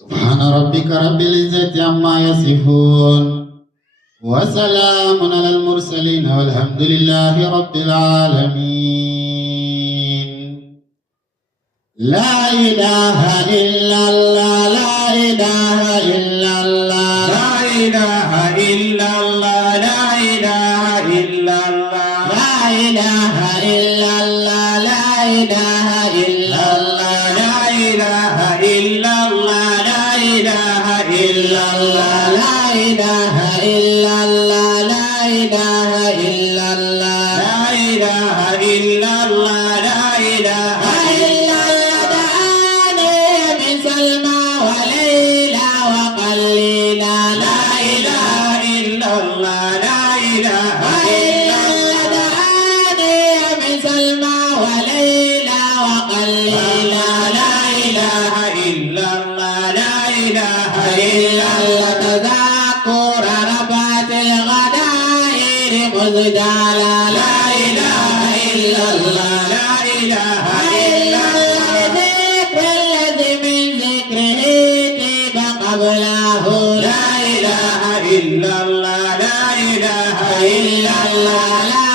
سبحان ربك رب العزة عما يصفون وسلام على المرسلين والحمد لله رب العالمين. لا إله إلا الله لا إله إلا الله لا إله إلا الله لا إله إلا الله لا إله إلا الله لا إله إلا الله لا إله إلا الله لا إله إلا الله لا إله إلا الله لا إله إلا الله لا إله إلا الله لا إله إلا الله دعاني من سلمى وليلى وقليلا لا إله إلا الله لا إله إلا الله دعاني من سلمى وليلى وقليلا لا إله إلا الله لا إله إلا الله تذكر ربات الغدائر مزدالا لا إله إلا الله لا إله إلا الله ذكر الذي من ذكره تيب قبله لا إله إلا الله لا إله إلا الله لا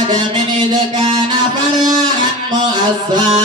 آدم إذ كان فرعا مؤصلا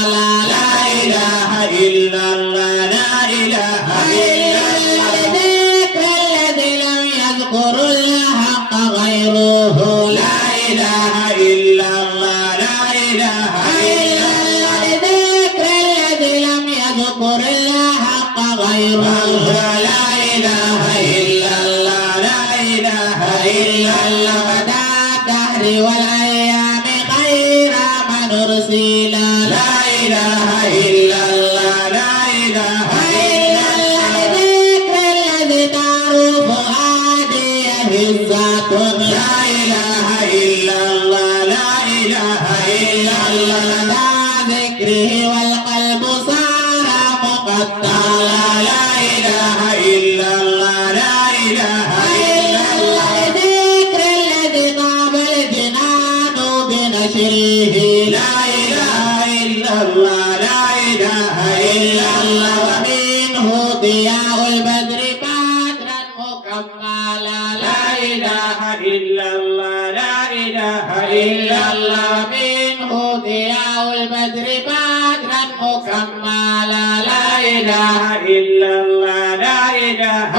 لا إله إلا الله لا إله إلا الله ذكر الذي لم يذكر الحق غيره لا إله إلا الله لا إله إلا الله ذكر الذي لم يذكر الحق غيره لا إله إلا الله لا إله إلا الله بدا الدهر والأيام خير من أرسلا لا إله إلا الله لا إله إلا الله ذكر الذي تعرف فؤادي هزة لا إله إلا الله لا إله إلا الله لا ذكره والقلب صار مقتلا لا إله إلا الله لا إله إلا الله ذكر الذي طاب الجنان بنشره لا إله إلا الله لا إله إلا الله ومنه ضياء البدر بدرا مكملا لا إله إلا الله لا إله إلا الله منه ضياء البدر بدرا مكملا لا إله إلا الله لا إله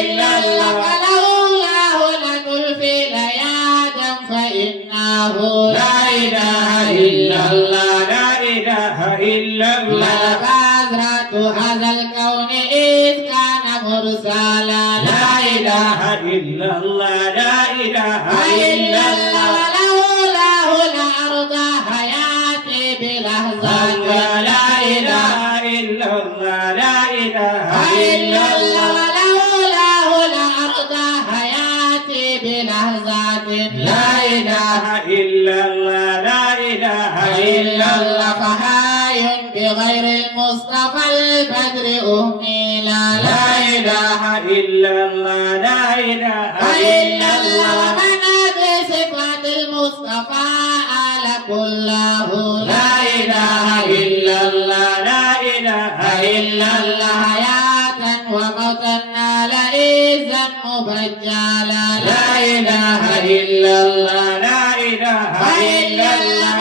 إلا الله فلولاه لتلفي ليادا فإنه لا إله إلا الله لا إله إلا الله لبذرة هذا الكون إذ كان مرسلا لا إله إلا الله لا إله إلا الله ولولاه لأرض حياتي بلحظات لا إله إلا الله لا إله إلا الله ولولاه لأرض حياتي بلحظات لا إله إلا الله لا إله إلا الله فحاي بغير المصطفى البدر أهميلا لا إله إلا الله لا إله إلا الله ومن بصفات المصطفى آل كله لا إله إلا الله لا إله إلا الله حياة وموتا نال إذا مبجلا لا إله إلا الله لا إله إلا الله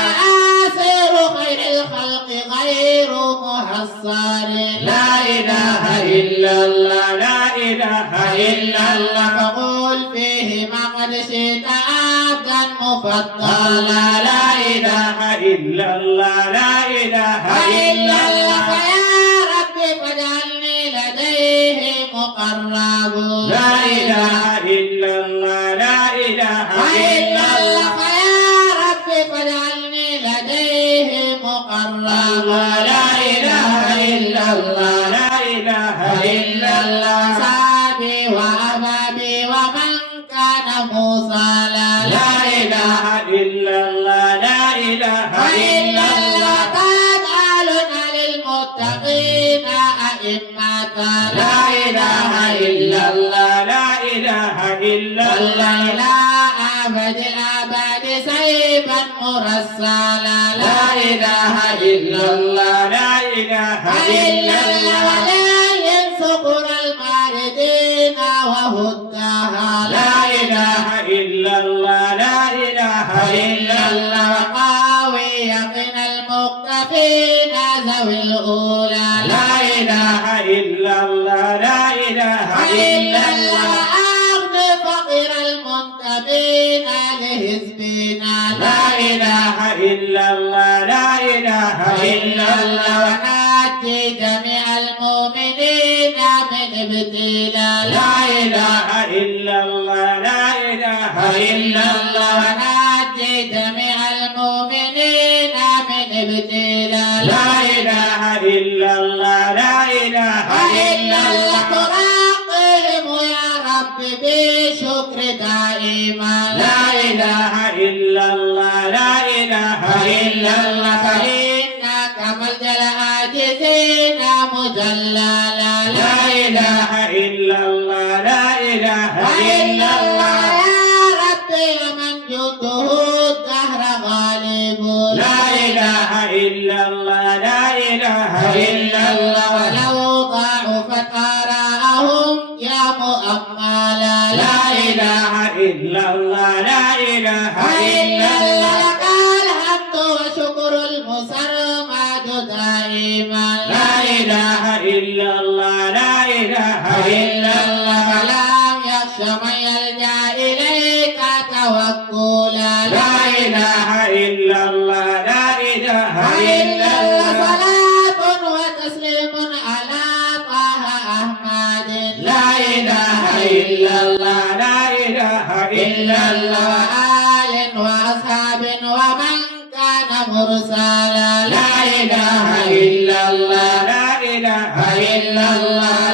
آثر خير الخلق غير محصر لا إله إلا الله لا إله إلا الله فقول فيه ما قد شئت عبدا مفضلا لا إله إلا الله لا إله إلا الله فيا رب فاجعلني لديه مقرب لا إله إلا الله لا إله إلا الله فيا رب فاجعلني لديه مقرب لا إله إلا الله لا إله إلا الله صحابي وأحبابي ومن كان موصلا لا إله إلا الله لا إله إلا الله تجعلنا للمتقين أئمة لا إله إلا الله لا إله إلا الله إلى أبد الآباد سيفا مرسلا لا إله إلا الله لا إله إلا الله ولا ينسق إله إلا الله لا إله إلا الله أغني فقير المنتمين لحزبنا لا إله إلا الله لا إله إلا الله ونجي جميع المؤمنين من ابتلاء لا إله إلا الله لا إله إلا الله ونجي جميع المؤمنين من ابتلاء لا إله إلا الله لا إله إلا الله تراقهم يا رب بشكر دائما لا إله إلا الله لا إله إلا الله فإنك ملجأ العاجزين مجللا لا إله إلا الله لا إله إلا الله يا ربي من جنده الدهر غالب لا إله إلا الله لا إله إلا الله ولو ضعفت آراءهم يا مؤملا لا إله إلا الله لا إله إلا الله لك الحمد وشكر المسرمد دائما لا إله إلا الله لا إله إلا الله فلم يخش من يلجأ إليك توكلا لا إله إلا الله لا إله إلا الله صلاة وتسليم على طه أحمد لا إله إلا الله لا إله إلا الله وآل وأصحاب ومن كان مرسلا لا إله إلا الله لا إله إلا الله